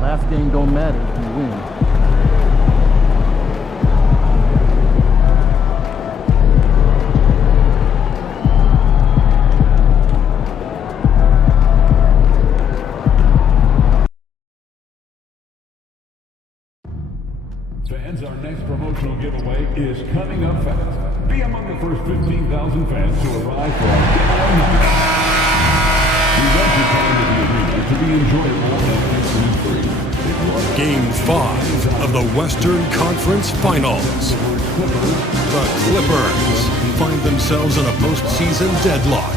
Last game don't matter if you win. Fans, our next promotional giveaway is coming up fast. Be among the first 15,000 fans to arrive for our giveaway night. We want your time to the arena to be enjoyable and accident-free. Game 5 of the Western Conference Finals. The Clippers find themselves in a postseason deadlock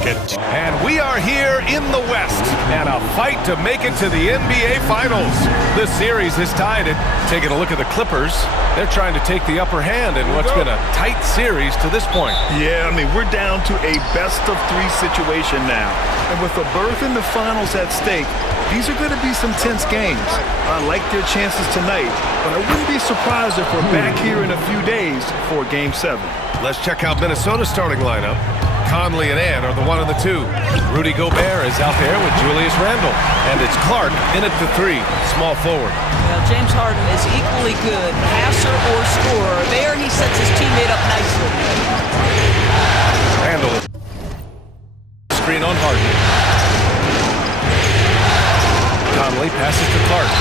And we are here in the West, and a fight to make it to the NBA Finals. The series is tied at taking a look at the Clippers. They're trying to take the upper hand in what's been a tight series to this point. Yeah, I mean, we're down to a best-of-3 situation now. And with a berth in the finals at stake, these are going to be some tense games. I like their chances tonight, but I wouldn't be surprised if we're back here in a few days for Game 7. Let's check out Minnesota's starting lineup. Conley and Ant are the 1 and the 2. Rudy Gobert is out there with Julius Randle. And it's Clark in at the 3, small forward. Well, James Harden is equally good, passer or scorer. There he sets his teammate up nicely. Randle. Screen on Harden. Conley passes to Clark.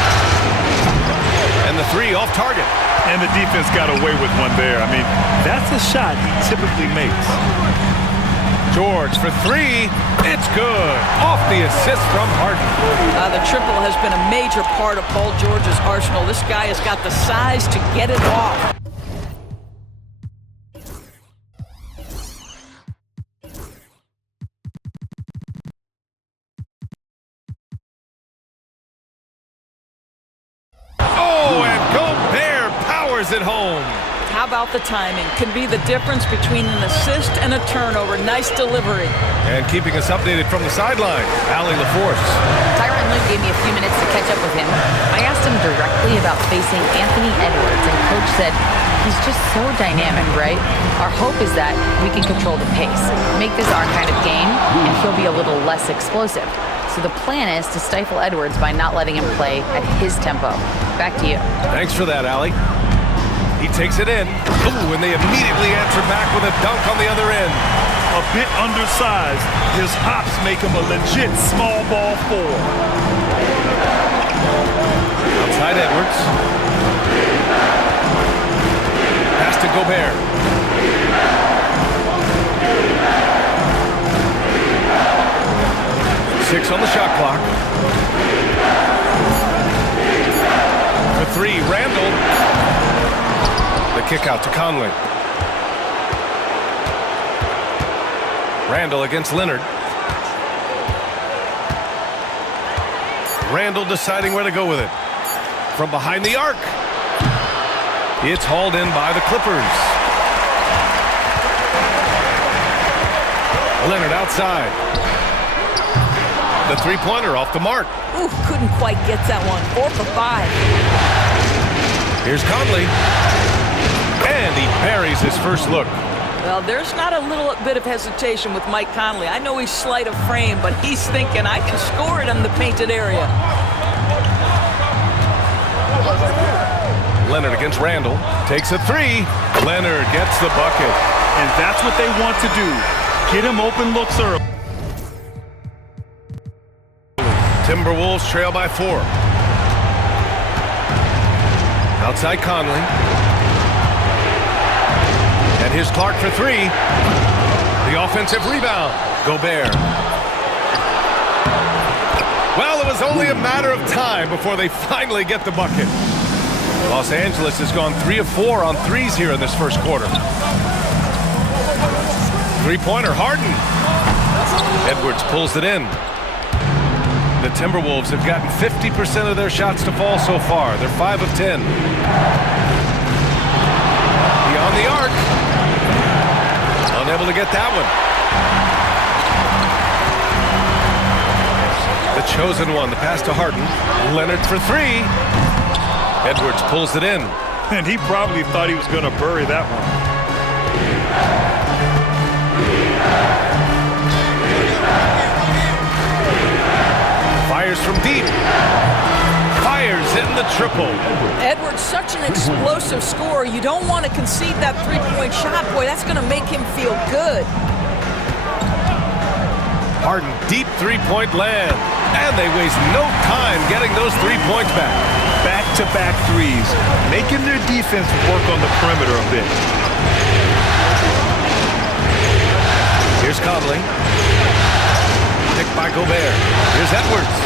And the 3 off target. And the defense got away with one there. I mean, that's a shot he typically makes. George for 3. It's good. Off the assist from Harden. The triple has been a major part of Paul George's arsenal. This guy has got the size to get it off. Oh, and Gobert powers it home. How about the timing? Can be the difference between an assist and a turnover. Nice delivery. And keeping us updated from the sideline, Allie LaForce. Tyronn Lue gave me a few minutes to catch up with him. I asked him directly about facing Anthony Edwards, and Coach said, he's just so dynamic, right? Our hope is that we can control the pace, make this our kind of game, and he'll be a little less explosive. So the plan is to stifle Edwards by not letting him play at his tempo. Back to you. Thanks for that, Allie. He takes it in. Ooh, and they immediately answer back with a dunk on the other end. A bit undersized, his hops make him a legit small ball 4. Outside Edwards. Pass to Gobert. Six on the shot clock. For 3, Randle. The kick out to Conley. Randle against Leonard. Randle deciding where to go with it. From behind the arc. It's hauled in by the Clippers. Leonard outside. The three-pointer off the mark. Ooh, couldn't quite get that one. 4 for 5. Here's Conley. And he buries his first look. Well, there's not a little bit of hesitation with Mike Conley. I know he's slight of frame, but he's thinking, I can score it in the painted area. Leonard against Randle. Takes a 3. Leonard gets the bucket. And that's what they want to do. Get him open looks early. Timberwolves trail by 4. Outside Conley. And here's Clark for 3. The offensive rebound. Gobert. Well, it was only a matter of time before they finally get the bucket. Los Angeles has gone 3 of 4 on threes here in this first quarter. Three-pointer, Harden. Edwards pulls it in. The Timberwolves have gotten 50% of their shots to fall so far. They're 5 of 10. Beyond the arc. Unable to get that one. The chosen one, the pass to Harden. Leonard for 3. Edwards pulls it in. And he probably thought he was going to bury that one. Fires from deep. Fires in the triple. Edwards, such an explosive scorer. You don't want to concede that three-point shot. Boy, that's going to make him feel good. Harden, deep three-point land. And they waste no time getting those 3 points back. Back-to-back threes, making their defense work on the perimeter a bit. Here's Conley. Picked by Gobert. Here's Edwards.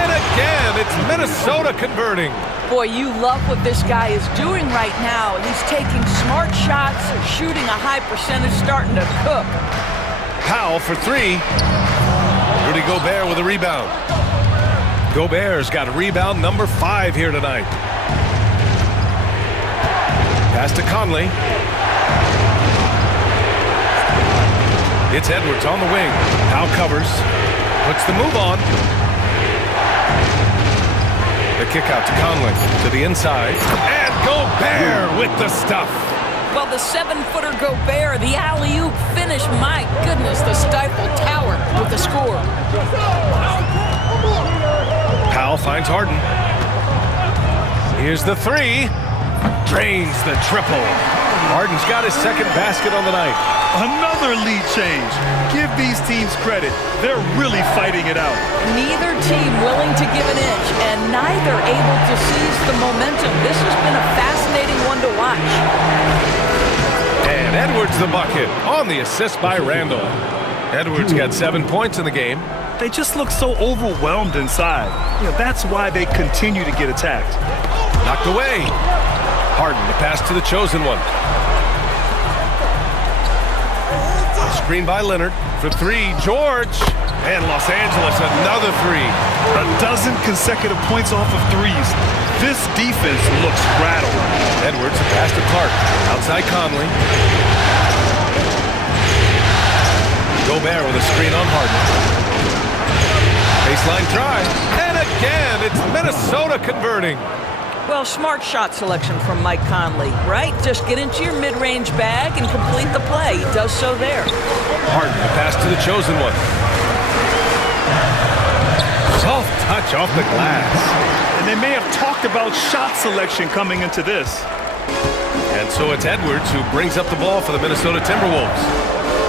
And again, it's Minnesota converting. Boy, you love what this guy is doing right now. He's taking smart shots, shooting a high percentage, starting to cook. Powell for 3. Rudy Gobert with a rebound. Gobert's got rebound number 5 here tonight. Pass to Conley. It's Edwards on the wing. Powell covers. Puts the move on. The kick out to Conley. To the inside. And Gobert with the stuff. Well, the 7-footer Gobert, the alley-oop finish. My goodness, the Stifle Tower with the score. Powell finds Harden. Here's the 3. Drains the triple. Harden's got his second basket on the night. Another lead change. Give these teams credit. They're really fighting it out. Neither team willing to give an inch, and neither able to seize the momentum. This has been a fascinating one to watch. And Edwards the bucket on the assist by Randall. Edwards got 7 points in the game. They just look so overwhelmed inside. You know, that's why they continue to get attacked. Knocked away. Harden, the pass to the chosen one. Screen by Leonard for 3. George. And Los Angeles, another 3. A dozen consecutive points off of threes. This defense looks rattled. Edwards, the pass to Clark. Outside Conley. Gobert with a screen on Harden. Baseline drive. And again, it's Minnesota converting. Well, smart shot selection from Mike Conley, right? Just get into your mid-range bag and complete the play. He does so there. Harden, the pass to the chosen one. Soft touch off the glass. And they may have talked about shot selection coming into this. And so it's Edwards who brings up the ball for the Minnesota Timberwolves.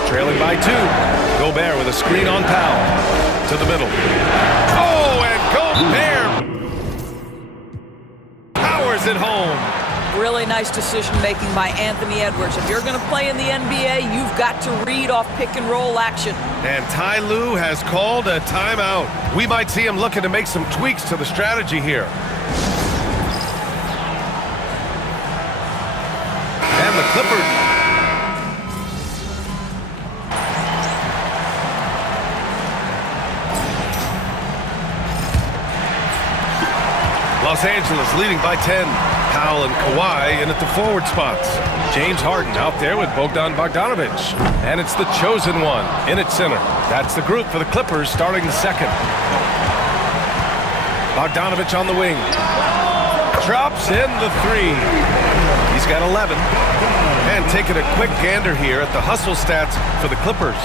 Trailing by 2. Gobert with a screen on Powell. To the middle. Oh, and Gobert powers it home. Really nice decision-making by Anthony Edwards. If you're going to play in the NBA, you've got to read off pick-and-roll action. And Ty Lue has called a timeout. We might see him looking to make some tweaks to the strategy here. And the Clippers. Los Angeles leading by 10. Powell and Kawhi in at the forward spots. James Harden out there with Bogdan Bogdanović. And it's the chosen one in at center. That's the group for the Clippers starting the second. Bogdanović on the wing. Drops in the 3. He's got 11. And taking a quick gander here at the hustle stats for the Clippers.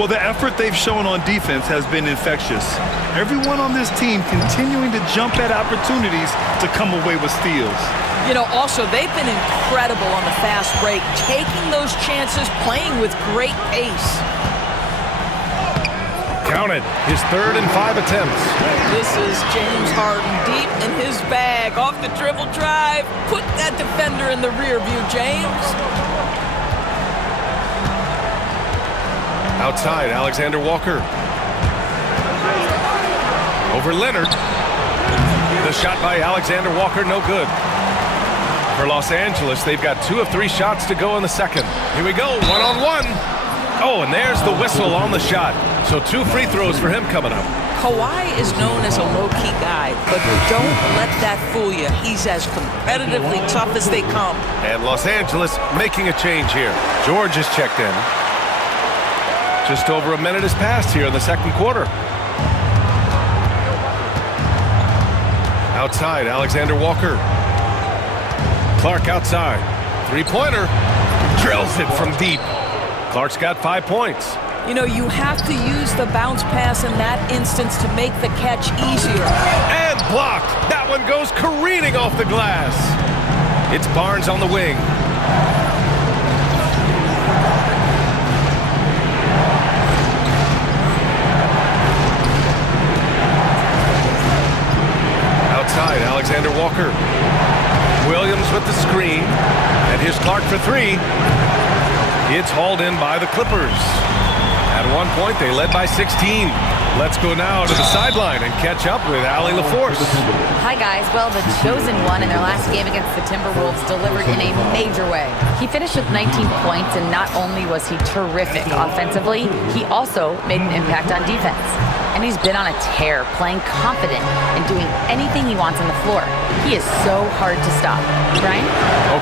Well, the effort they've shown on defense has been infectious. Everyone on this team continuing to jump at opportunities to come away with steals. You know, also, they've been incredible on the fast break, taking those chances, playing with great pace. Counted. His 3rd and 5 attempts. This is James Harden deep in his bag. Off the dribble drive. Put that defender in the rear view, James. Outside, Alexander Walker. 0 Over Leonard. The shot by Alexander Walker, no good. For Los Angeles, they've got 2 of 3 shots to go in the second. Here we go, one-on-one. Oh, and there's the whistle on the shot. So 2 free throws for him coming up. Kawhi is known as a low-key guy, but don't let that fool you. He's as competitively tough as they come. And Los Angeles making a change here. George is checked in. Just over a minute has passed here in the second quarter. Outside, Alexander Walker. Clark outside. Three-pointer. Drills it from deep. Clark's got 5 points. You know, you have to use the bounce pass in that instance to make the catch easier. And blocked. That one goes careening off the glass. It's Barnes on the wing. Outside, Alexander Walker. Williams with the screen. And here's Clark for 3. It's hauled in by the Clippers. At one point, they led by 16. Let's go now to the sideline and catch up with Allie LaForce. Hi, guys. Well, the chosen one in their last game against the Timberwolves delivered in a major way. He finished with 19 points, and not only was he terrific offensively, he also made an impact on defense. And he's been on a tear, playing confident and doing anything he wants on the floor. He is so hard to stop. Brian?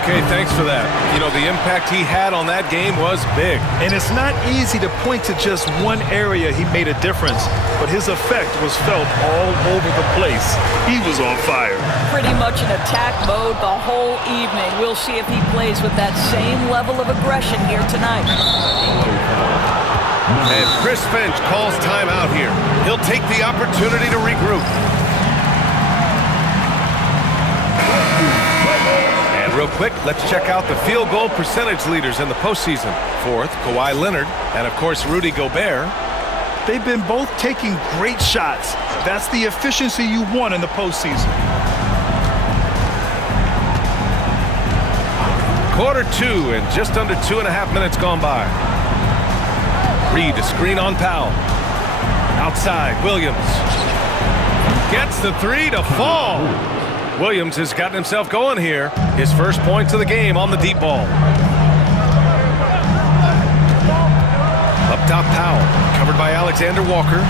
Okay, thanks for that. You know, the impact he had on that game was big. And it's not easy to point to just one area he made a difference, but his effect was felt all over the place. He was on fire. Pretty much in attack mode the whole evening. We'll see if he plays with that same level of aggression here tonight. And Chris Finch calls timeout here. He'll take the opportunity to regroup. And real quick, let's check out the field goal percentage leaders in the postseason. 4th, Kawhi Leonard, and of course, Rudy Gobert. They've been both taking great shots. That's the efficiency you want in the postseason. Quarter 2 and just under 2.5 minutes gone by. Reed, a screen on Powell. Outside, Williams. Gets the 3 to fall. Williams has gotten himself going here. His first points of the game on the deep ball. Up top, Powell. Covered by Alexander Walker.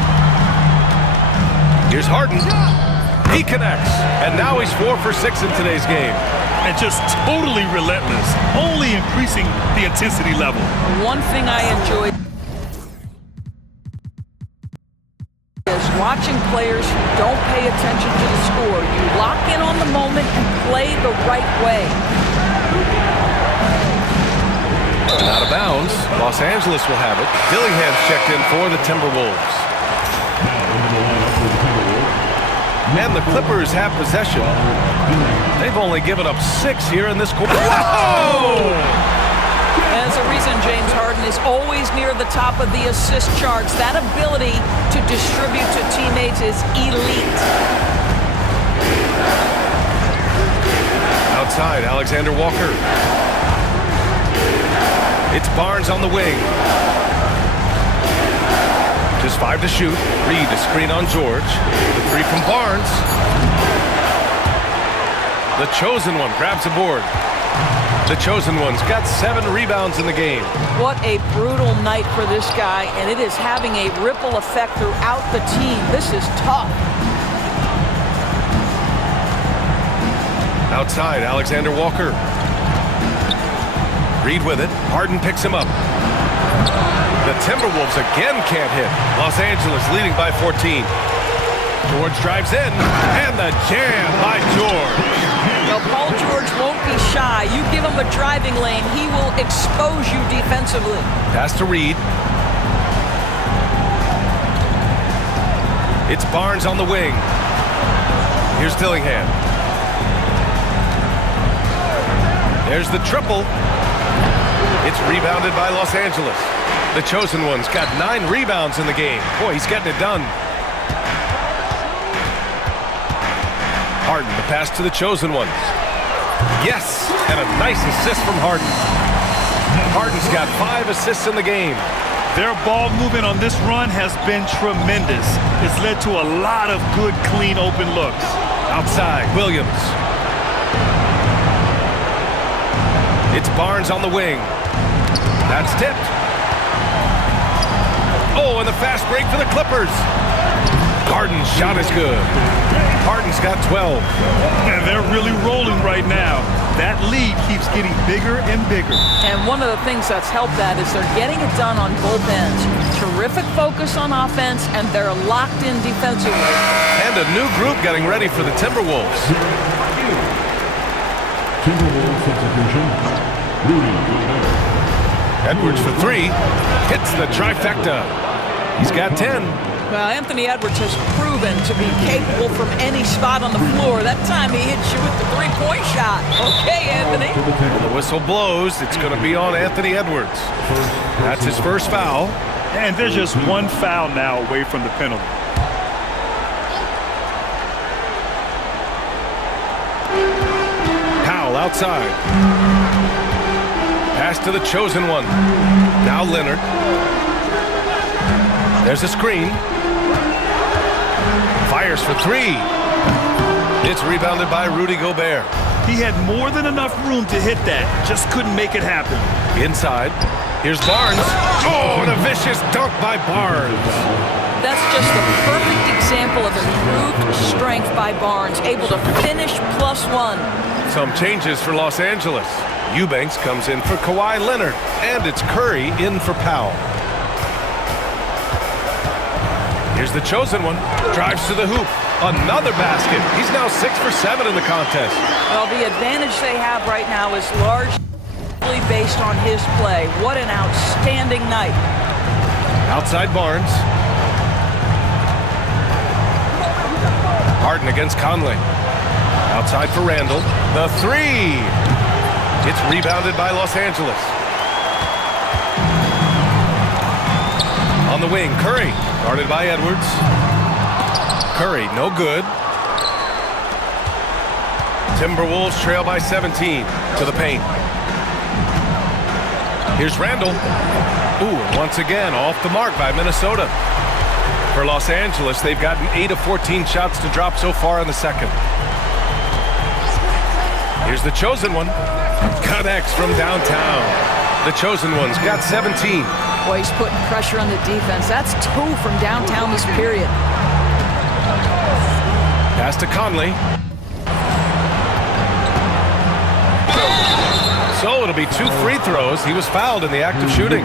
Here's Harden. He connects. And now he's 4 for 6 in today's game. And just totally relentless. Only increasing the intensity level. One thing I enjoyed is watching players who don't pay attention to the score. You lock in on the moment and play the right way. Out of bounds. Los Angeles will have it. Dillingham's checked in for the Timberwolves. And the Clippers have possession. They've only given up 6 here in this quarter. Whoa! There's a reason James Harden is always near the top of the assist charts. That ability to distribute to teammates is elite. Outside, Alexander Walker. It's Barnes on the wing. Just 5 to shoot. Reed, a screen on George. The 3 from Barnes. The chosen one grabs a board. The chosen one's got 7 rebounds in the game. What a brutal night for this guy, and it is having a ripple effect throughout the team. This is tough. Outside, Alexander Walker. Reed with it. Harden picks him up. The Timberwolves again can't hit. Los Angeles leading by 14. George drives in, and the jam by George. Well, Paul George won't be shy. You give him a driving lane, he will expose you defensively. Pass to Reed. It's Barnes on the wing. Here's Dillingham. There's the triple. It's rebounded by Los Angeles. The chosen one's got 9 rebounds in the game. Boy, he's getting it done. Harden, the pass to the chosen ones. Yes, and a nice assist from Harden. Harden's got 5 assists in the game. Their ball movement on this run has been tremendous. It's led to a lot of good, clean, open looks. Outside, Williams. It's Barnes on the wing. That's tipped. Oh, and the fast break for the Clippers. Harden's shot is good. Harden's got 12. And they're really rolling right now. That lead keeps getting bigger and bigger. And one of the things that's helped that is they're getting it done on both ends. Terrific focus on offense, and they're locked in defensively. And a new group getting ready for the Timberwolves. Timberwolves substitution. Rudy Gobert. Edwards for three. Hits the trifecta. He's got 10. Well, Anthony Edwards has proven to be capable from any spot on the floor. That time he hits you with the three-point shot. Okay, Anthony. When the whistle blows, it's going to be on Anthony Edwards. That's his first foul. And they're just one foul now away from the penalty. Powell outside. Pass to the chosen one. Now Leonard. There's a screen. Fires for three. It's rebounded by Rudy Gobert. He had more than enough room to hit that. Just couldn't make it happen. Inside. Here's Barnes. Oh, and a vicious dunk by Barnes. That's just the perfect example of improved strength by Barnes, able to finish +1. Some changes for Los Angeles. Eubanks comes in for Kawhi Leonard, and it's Curry in for Powell. Here's the chosen one. Drives to the hoop. Another basket. He's now 6 for 7 in the contest. Well, the advantage they have right now is largely based on his play. What an outstanding night. Outside Barnes. Harden against Conley. Outside for Randall. The three. It's rebounded by Los Angeles. On the wing, Curry. Guarded by Edwards. Curry, no good. Timberwolves trail by 17 to the paint. Here's Randall. Ooh, and once again, off the mark by Minnesota. For Los Angeles, they've gotten 8 of 14 shots to drop so far in the second. Here's the chosen one. Connects from downtown. The chosen one's got 17. Boy, he's putting pressure on the defense. That's 2 from downtown this period. Pass to Conley. So it'll be 2 free throws. He was fouled in the act of shooting.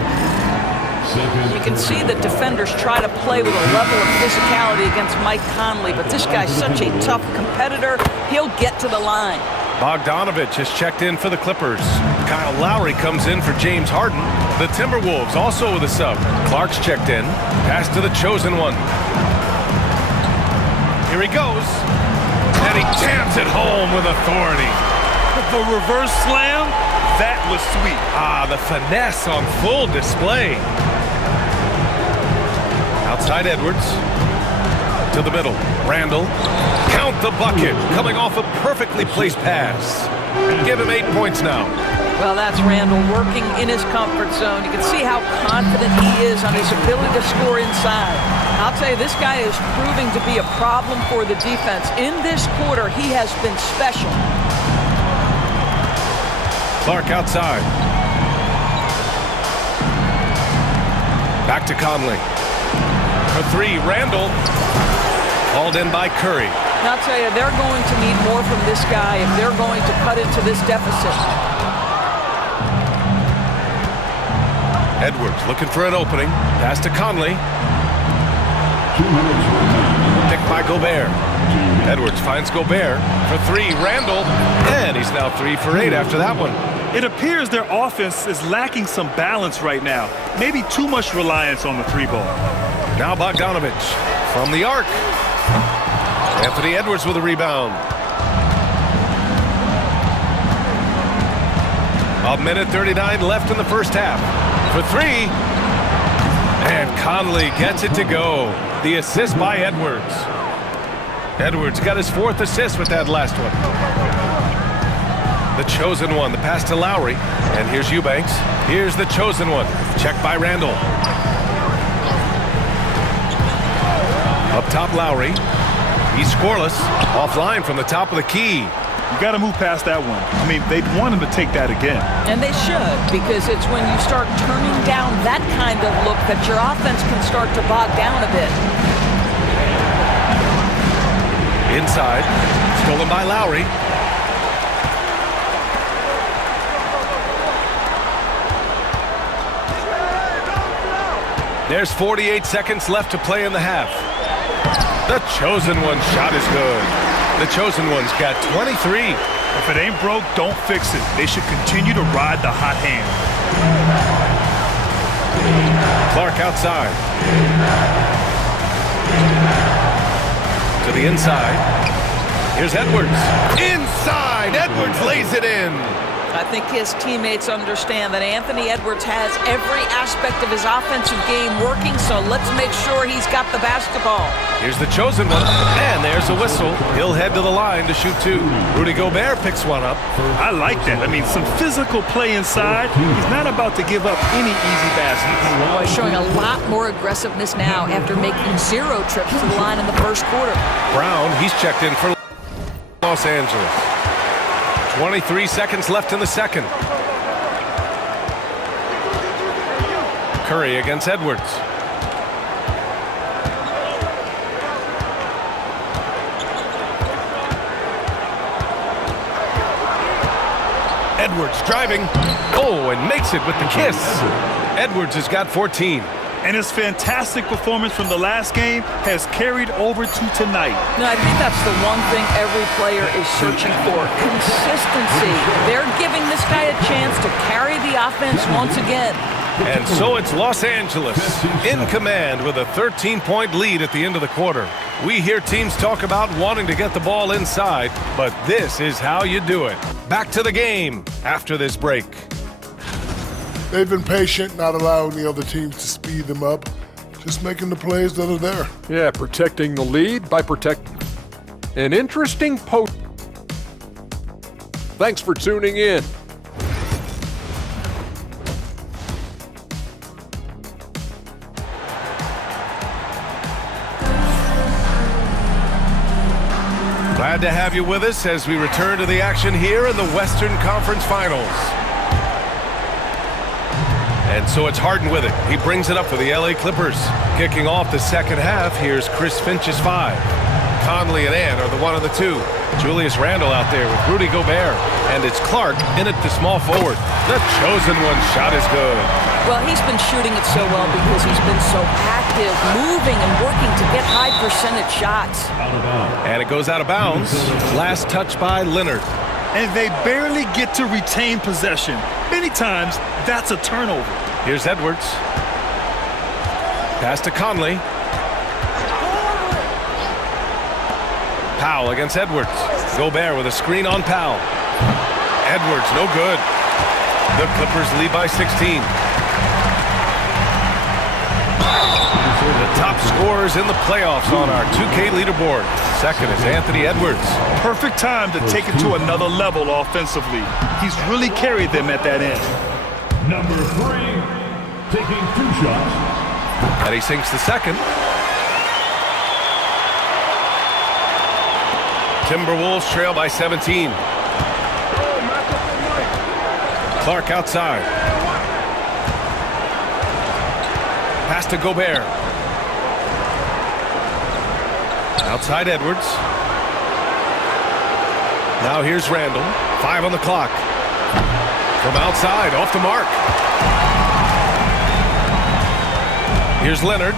You can see that defenders try to play with a level of physicality against Mike Conley, but this guy's such a tough competitor, he'll get to the line. Bogdanovich has checked in for the Clippers. Kyle Lowry comes in for James Harden. The Timberwolves also with a sub. Clark's checked in. Pass to the chosen one. Here he goes. And he jams it home with authority. The reverse slam, that was sweet. Ah, the finesse on full display. Outside Edwards. To the middle. Randall. Count the bucket. Coming off a perfectly placed pass. Give him 8 points now. Well, that's Randall working in his comfort zone. You can see how confident he is on his ability to score inside. I'll tell you, this guy is proving to be a problem for the defense. In this quarter, he has been special. Clark outside. Back to Conley. For three, Randall. Called in by Curry. And I'll tell you, they're going to need more from this guy if they're going to cut into this deficit. Edwards looking for an opening. Pass to Conley. 2 minutes remaining. Picked by Gobert. Edwards finds Gobert. For three, Randall. And he's now 3 for 8 after that one. It appears their offense is lacking some balance right now. Maybe too much reliance on the 3-ball. Now Bogdanovich from the arc. Anthony Edwards with a rebound. A minute 39 left in the first half. For three. And Conley gets it to go. The assist by Edwards. Edwards got his 4th assist with that last one. The chosen one, the pass to Lowry. And here's Eubanks. Here's the chosen one. Checked by Randall. Up top, Lowry. He's scoreless. Offline from the top of the key. You got to move past that one. I mean, they'd want him to take that again. And they should, because it's when you start turning down that kind of look that your offense can start to bog down a bit. Inside. Stolen by Lowry. There's 48 seconds left to play in the half. The chosen one shot is good. The chosen one's got 23. If it ain't broke, don't fix it. They should continue to ride the hot hand. Clark outside. To the inside. Here's Edwards. Inside! Edwards lays it in. I think his teammates understand that Anthony Edwards has every aspect of his offensive game working, so let's make sure he's got the basketball. Here's the chosen one, and there's a whistle. He'll head to the line to shoot two. Rudy Gobert picks one up. I like that. I mean, some physical play inside. He's not about to give up any easy baskets. Boy, showing a lot more aggressiveness now after making 0 trips to the line in the first quarter. Brown, he's checked in for Los Angeles. 23 seconds left in the second. Curry against Edwards. Edwards driving. Oh, and makes it with the kiss. Edwards has got 14. And his fantastic performance from the last game has carried over to tonight. No, I think that's the one thing every player is searching for. Consistency. They're giving this guy a chance to carry the offense once again. And so it's Los Angeles in command with a 13-point lead at the end of the quarter. We hear teams talk about wanting to get the ball inside, but this is how you do it. Back to the game after this break. They've been patient, not allowing the other teams to speed them up, just making the plays that are there. Yeah, protecting the lead by protecting. An interesting post. Thanks for tuning in. Glad to have you with us as we return to the action here in the Western Conference Finals. And so it's Harden with it. He brings it up for the LA Clippers. Kicking off the second half, here's Chris Finch's 5. Conley and Ant are the 1 and the 2. Julius Randle out there with Rudy Gobert. And it's Clark in at the small forward. The chosen one shot is good. Well, he's been shooting it so well because he's been so active, moving and working to get high percentage shots. And it goes out of bounds. Last touch by Leonard. And they barely get to retain possession. Many times, that's a turnover. Here's Edwards. Pass to Conley. Powell against Edwards. Gobert with a screen on Powell. Edwards, no good. The Clippers lead by 16. The top scorers in the playoffs on our 2K leaderboard. Second is Anthony Edwards. Perfect time to take it to another level offensively. He's really carried them at that end. Number 3, taking 2 shots. And he sinks the second. Timberwolves trail by 17. Clark outside. Pass to Gobert. Outside Edwards. Now here's Randle. 5 on the clock. From outside, off the mark. Here's Leonard.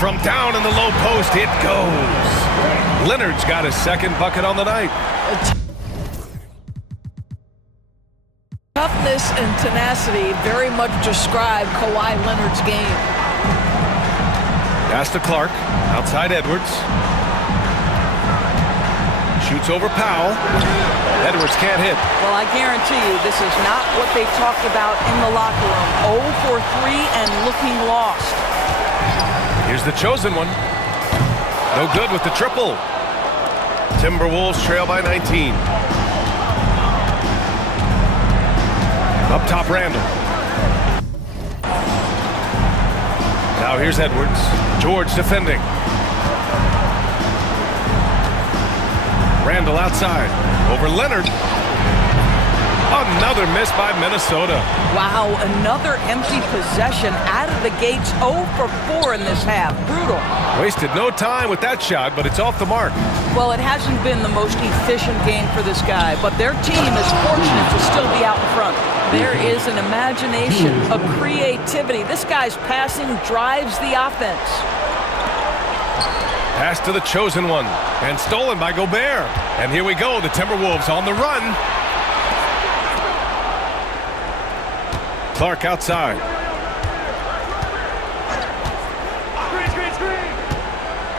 From down in the low post, it goes. Leonard's got his second bucket on the night. Toughness and tenacity very much describe Kawhi Leonard's game. Pass to Clark. Outside Edwards. Shoots over Powell. Edwards can't hit. Well, I guarantee you this is not what they talked about in the locker room. 0 for 3 and looking lost. Here's the chosen one. No good with the triple. Timberwolves trail by 19. Up top, Randle. Now here's Edwards. George defending. Randall outside. Over Leonard. Another miss by Minnesota. Wow, another empty possession out of the gates. 0 for 4 in this half. Brutal. Wasted no time with that shot, but it's off the mark. Well, it hasn't been the most efficient game for this guy, but their team is fortunate to still be out in front. There is an imagination, a creativity. This guy's passing drives the offense. Pass to the chosen one, and stolen by Gobert. And here we go, the Timberwolves on the run. Clark outside.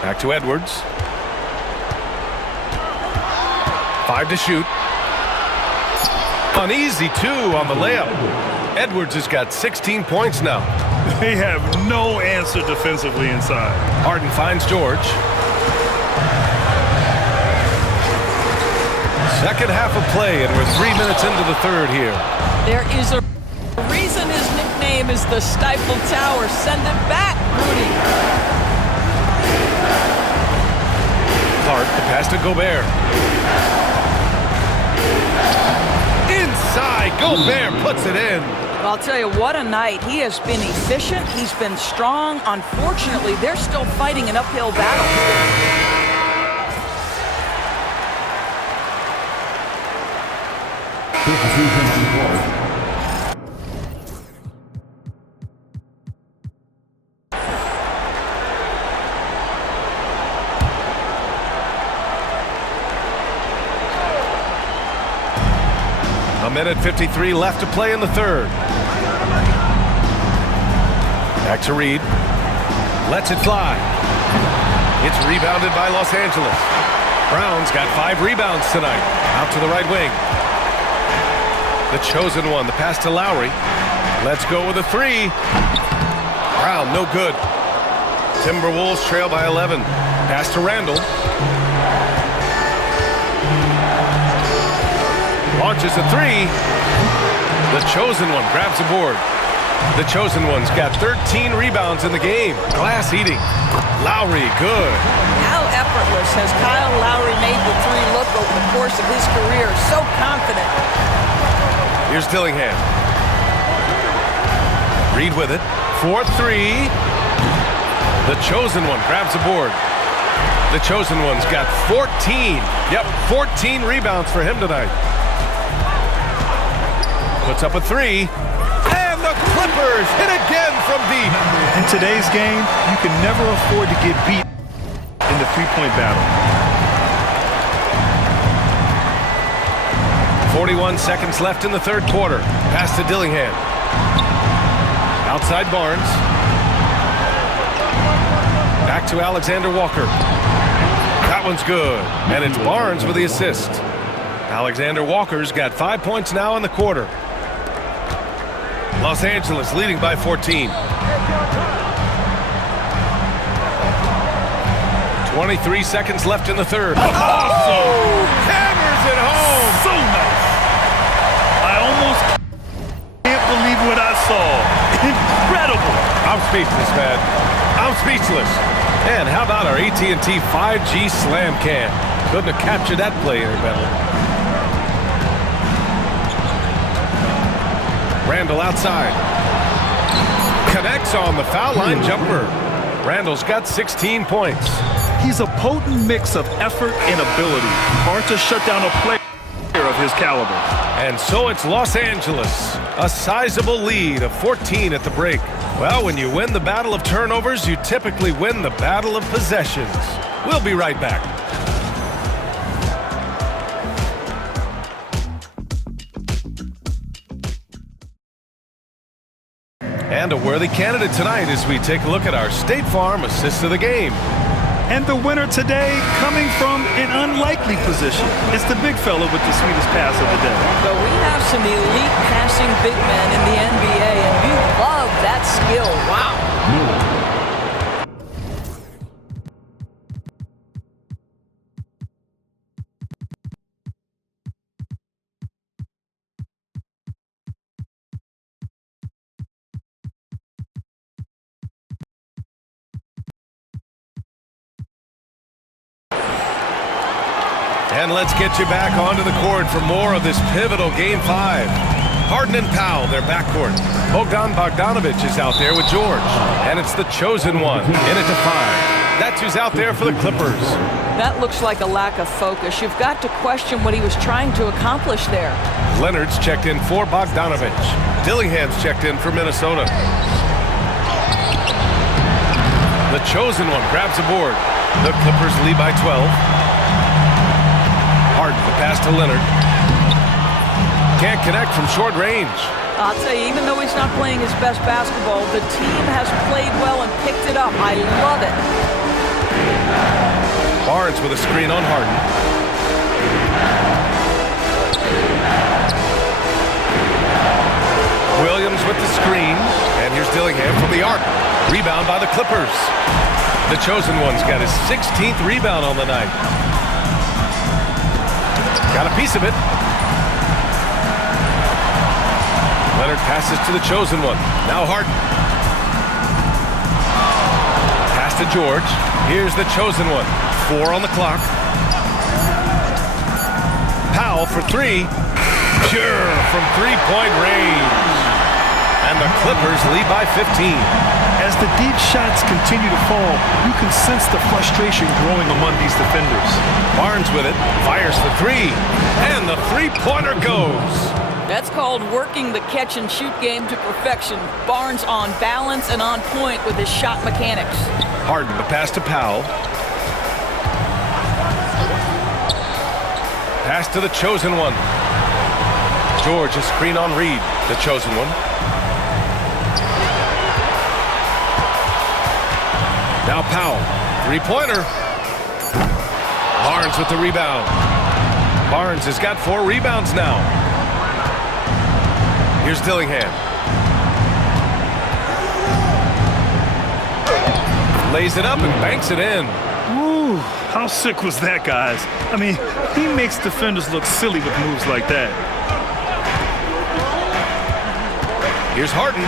Back to Edwards. 5 to shoot. An easy 2 on the layup. Edwards has got 16 points now. They have no answer defensively inside. Harden finds George. Second half of play, and we're 3 minutes into the third here. There is a reason his nickname is the Stifle Tower. Send it back, Rudy. Clark, the pass to Gobert. Inside, Gobert puts it in. Well, I'll tell you, what a night. He has been efficient. He's been strong. Unfortunately, they're still fighting an uphill battle. A minute 53 left to play in the third. Back to Reed. Lets it fly. It's rebounded by Los Angeles. Brown's got 5 rebounds tonight. Out to the right wing. The chosen one, the pass to Lowry. Let's go with a 3. Brown, no good. Timberwolves trail by 11. Pass to Randall. Launches a 3. The chosen one grabs a board. The chosen one's got 13 rebounds in the game. Glass eating. Lowry, good. How effortless has Kyle Lowry made the 3 look over the course of his career? So confident. Here's Dillingham. Reed with it. 4-3. The chosen one grabs a board. The chosen one's got 14. Yep, 14 rebounds for him tonight. Puts up a 3. And the Clippers hit again from deep. In today's game, you can never afford to get beat in the three-point battle. 41 seconds left in the third quarter. Pass to Dillingham. Outside Barnes. Back to Alexander Walker. That one's good. And it's Barnes with the assist. Alexander Walker's got 5 points now in the quarter. Los Angeles leading by 14. 23 seconds left in the third. Oh! Hammers it home! So nice! I almost can't believe what I saw. Incredible! I'm speechless, man. I'm speechless. And how about our AT&T 5G Slam Cam? Couldn't have captured that play any better. Randall outside. Connects on the foul line jumper. Randall's got 16 points. He's a potent mix of effort and ability. Hard to shut down a player of his caliber. And so it's Los Angeles. A sizable lead of 14 at the break. Well, when you win the battle of turnovers, you typically win the battle of possessions. We'll be right back. And a worthy candidate tonight as we take a look at our State Farm assist of the game. And the winner today coming from an unlikely position. It's the big fella with the sweetest pass of the day. But we have some elite passing big men in the NBA, and you love that skill. Wow. And let's get you back onto the court for more of this pivotal Game 5. Harden and Powell, their backcourt. Bogdan Bogdanovic is out there with George. And it's the chosen one in it to 5. That's who's out there for the Clippers. That looks like a lack of focus. You've got to question what he was trying to accomplish there. Leonard's checked in for Bogdanovic. Dillingham's checked in for Minnesota. The chosen one grabs a board. The Clippers lead by 12. Harden, the pass to Leonard. Can't connect from short range. I'll tell you, even though he's not playing his best basketball, the team has played well and picked it up. I love it. Barnes with a screen on Harden. Williams with the screen. And here's Dillingham from the arc. Rebound by the Clippers. The chosen one's got his 16th rebound on the night. Got a piece of it. Leonard passes to the chosen one. Now Harden. Pass to George. Here's the chosen one. 4 on the clock. Powell for 3. Sure, from three-point range. And the Clippers lead by 15. As the deep shots continue to fall, you can sense the frustration growing among these defenders. Barnes with it, fires for 3, and the three-pointer goes. That's called working the catch-and-shoot game to perfection. Barnes on balance and on point with his shot mechanics. Harden, the pass to Powell. Pass to the chosen one. George, a screen on Reed, the chosen one. Now Powell, three-pointer. Barnes with the rebound. Barnes has got 4 rebounds now. Here's Dillingham. Lays it up and banks it in. Ooh, how sick was that, guys? I mean, he makes defenders look silly with moves like that. Here's Harden.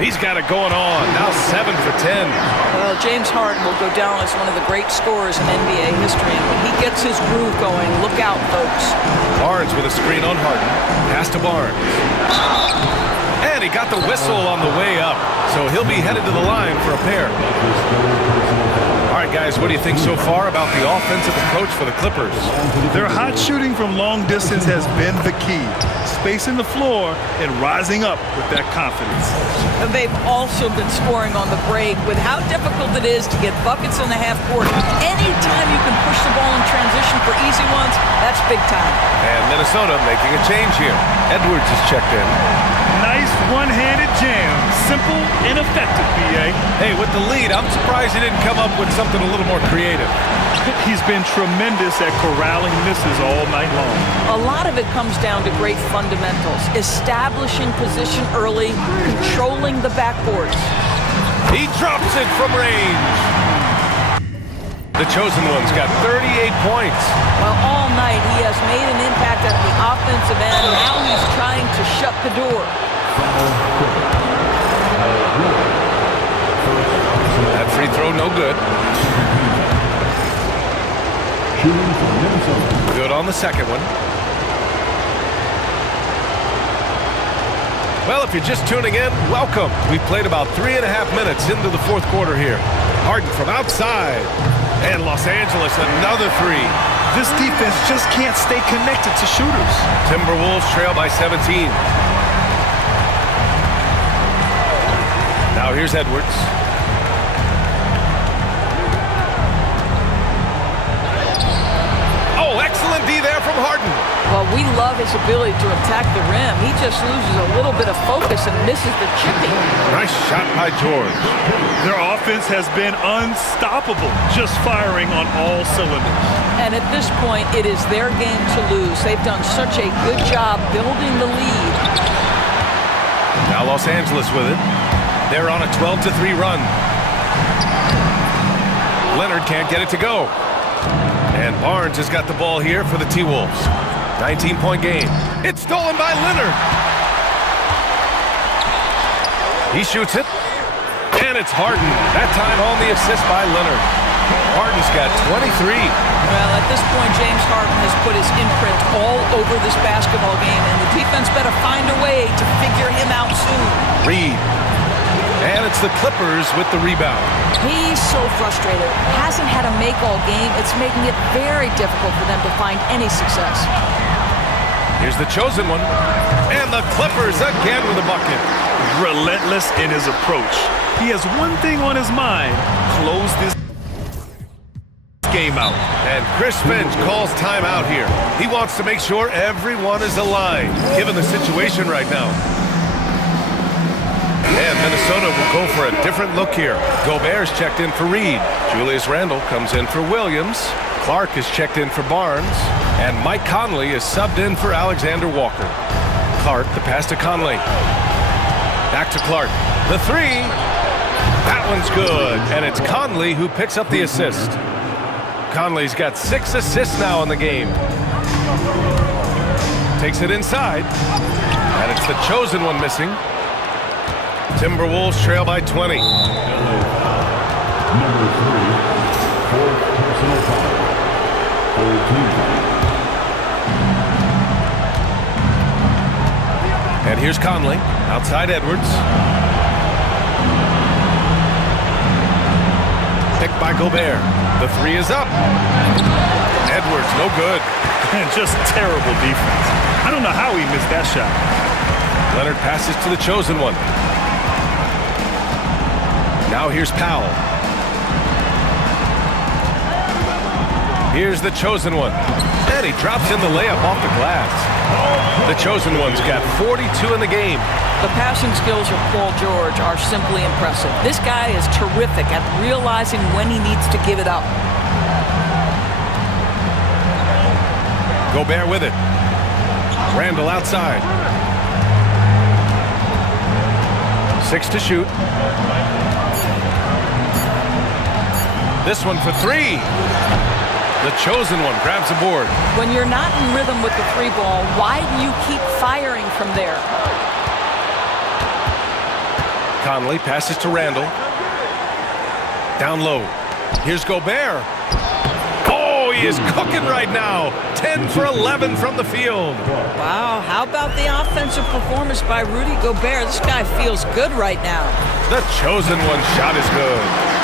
He's got it going on. Now 7 for 10. Well, James Harden will go down as one of the great scorers in NBA history. And when he gets his groove going, look out, folks. Barnes with a screen on Harden. Pass to Barnes. And he got the whistle on the way up. So he'll be headed to the line for a pair. All right, guys, what do you think so far about the offensive approach for the Clippers? Their hot shooting from long distance has been the key. Spacing the floor and rising up with that confidence. They've also been scoring on the break with how difficult it is to get buckets in the half court. Anytime you can push the ball in transition for easy ones, that's big time. And Minnesota making a change here. Edwards is checked in. Nice one-handed jam. Simple and effective, B.A. Hey, with the lead, I'm surprised he didn't come up with something a little more creative. He's been tremendous at corralling misses all night long. A lot of it comes down to great fundamentals. Establishing position early, controlling the backboards. He drops it from range. The chosen one's got 38 points. Well, all night he has made an impact at the offensive end. Now he's trying to shut the door. That free throw, no good. Good on the second one. Well, if you're just tuning in, welcome. We've played about 3.5 minutes into the fourth quarter here. Harden from outside. And Los Angeles, another 3. This defense just can't stay connected to shooters. Timberwolves trail by 17. Now here's Edwards. Oh, excellent D there from Harden. Well, we love his ability to attack the rim. He just loses a little bit of focus and misses the chipping. Nice shot by George. Their offense has been unstoppable, just firing on all cylinders. And at this point, it is their game to lose. They've done such a good job building the lead. Now Los Angeles with it. They're on a 12-3 run. Leonard can't get it to go. And Barnes has got the ball here for the T-Wolves. 19-point game. It's stolen by Leonard. He shoots it. And it's Harden. That time on the assist by Leonard. Harden's got 23. Well, at this point, James Harden has put his imprint all over this basketball game, and the defense better find a way to figure him out soon. Reed. And it's the Clippers with the rebound. He's so frustrated. Hasn't had a make all game. It's making it very difficult for them to find any success. Here's the chosen one. And the Clippers again with a bucket. Relentless in his approach. He has one thing on his mind: close this game out. And Chris Finch calls timeout here. He wants to make sure everyone is aligned, given the situation right now. And Minnesota will go for a different look here. Gobert's checked in for Reed. Julius Randle comes in for Williams. Clark is checked in for Barnes. And Mike Conley is subbed in for Alexander Walker. Clark, the pass to Conley. Back to Clark. The three. That one's good. And it's Conley who picks up the assist. Conley's got 6 assists now in the game. Takes it inside. And it's the chosen one missing. Timberwolves trail by 20. Number 3, fourth personal foul. Third team foul. And here's Conley, outside Edwards. Picked by Gobert. The three is up. Edwards, no good. And just terrible defense. I don't know how he missed that shot. Leonard passes to the chosen one. Now here's Powell. Here's the chosen one. And he drops in the layup off the glass. The chosen one's got 42 in the game. The passing skills of Paul George are simply impressive. This guy is terrific at realizing when he needs to give it up. Gobert with it. Randle outside. 6 to shoot. This one for 3. The chosen one grabs a board. When you're not in rhythm with the three ball, why do you keep firing from there? Conley passes to Randle. Down low. Here's Gobert. Oh, he is cooking right now. 10 for 11 from the field. Wow, how about the offensive performance by Rudy Gobert? This guy feels good right now. The chosen one shot is good.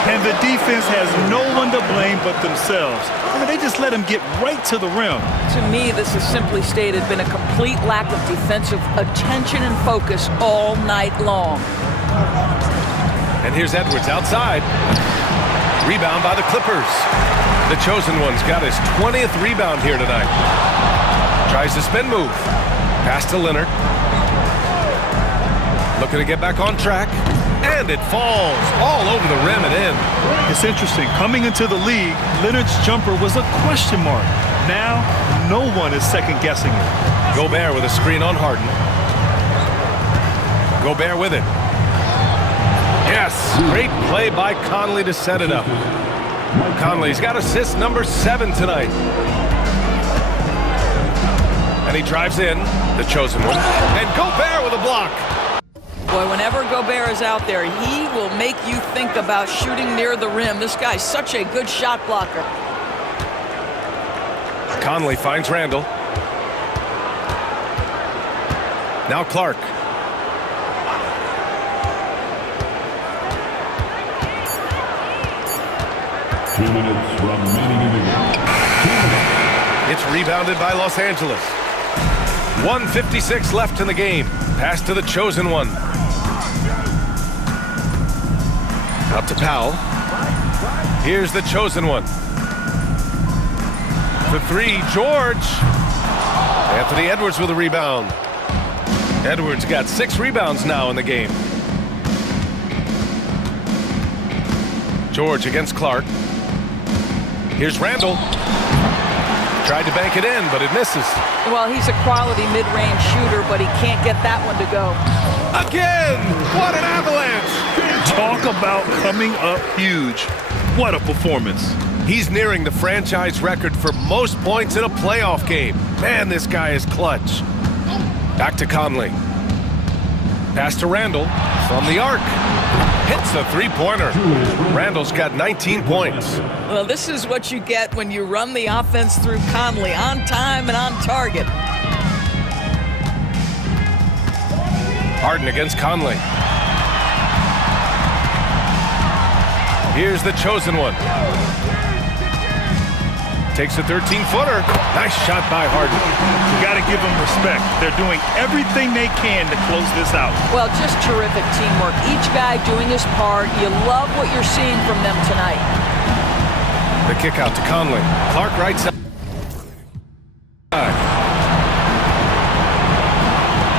And the defense has no one to blame but themselves. I mean, they just let him get right to the rim. To me, this has simply stated been a complete lack of defensive attention and focus all night long. And here's Edwards outside. Rebound by the Clippers. The chosen one's got his 20th rebound here tonight. Tries to spin move. Pass to Leonard. Looking to get back on track. And it falls all over the rim and in. It's interesting. Coming into the league, Leonard's jumper was a question mark. Now, no one is second-guessing it. Gobert with a screen on Harden. Gobert with it. Yes, great play by Conley to set it up. Conley's got assist number 7 tonight. And he drives in, the chosen one. And Gobert with a block. Boy, whenever Gobert is out there, he will make you think about shooting near the rim. This guy's such a good shot blocker. Conley finds Randle. Now Clark. Two minutes remaining in the game. It's rebounded by Los Angeles. 1:56 left in the game. Pass to the chosen one. Out to Powell. Here's the chosen one. For 3, George. Anthony Edwards with a rebound. Edwards got 6 rebounds now in the game. George against Clark. Here's Randle. Tried to bank it in, but it misses. Well, he's a quality mid-range shooter, but he can't get that one to go. Again! What an avalanche! Talk about coming up huge. What a performance. He's nearing the franchise record for most points in a playoff game. Man, this guy is clutch. Back to Conley. Pass to Randle from the arc. hits the three-pointer. Randall's got 19 points. Well, this is what you get when you run the offense through Conley, on time and on target. Harden against Conley. Here's the chosen one. Takes a 13-footer. Nice shot by Harden. You got to give them respect. They're doing everything they can to close this out. Well, just terrific teamwork. Each guy doing his part. You love what you're seeing from them tonight. The kick out to Conley. Clark right side.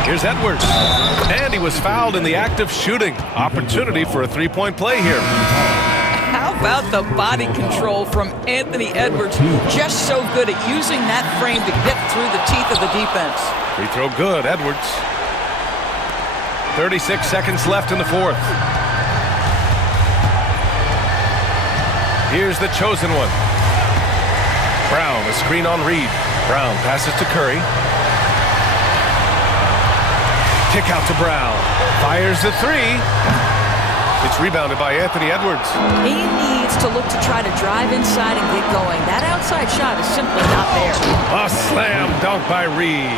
Here's Edwards. And he was fouled in the act of shooting. Opportunity for a three-point play here. How about the body control from Anthony Edwards? Just so good at using that frame to get through the teeth of the defense. Free throw good, Edwards. 36 seconds left in the fourth. Here's the chosen one. Brown, a screen on Reed. Brown passes to Curry. Kick out to Brown. Fires the three. It's rebounded by Anthony Edwards. He needs to look to try to drive inside and get going. That outside shot is simply not there. A slam dunk by Reed.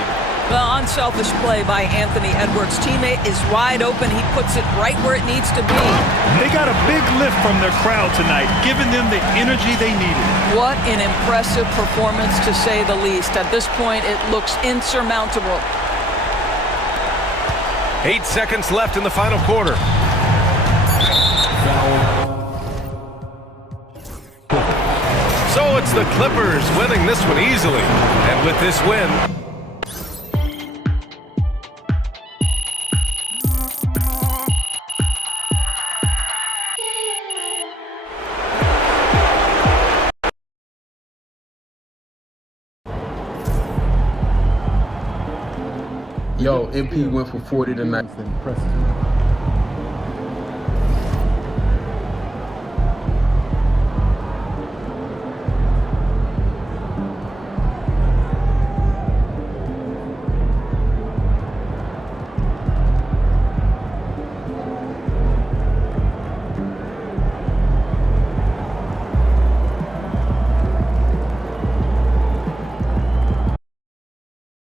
Well, unselfish play by Anthony Edwards. Teammate is wide open. He puts it right where it needs to be. They got a big lift from their crowd tonight, giving them the energy they needed. What an impressive performance, to say the least. At this point, it looks insurmountable. 8 seconds left in the final quarter. So it's the Clippers winning this one easily. And with this win, Yo, MP went for 40 tonight. Impressive.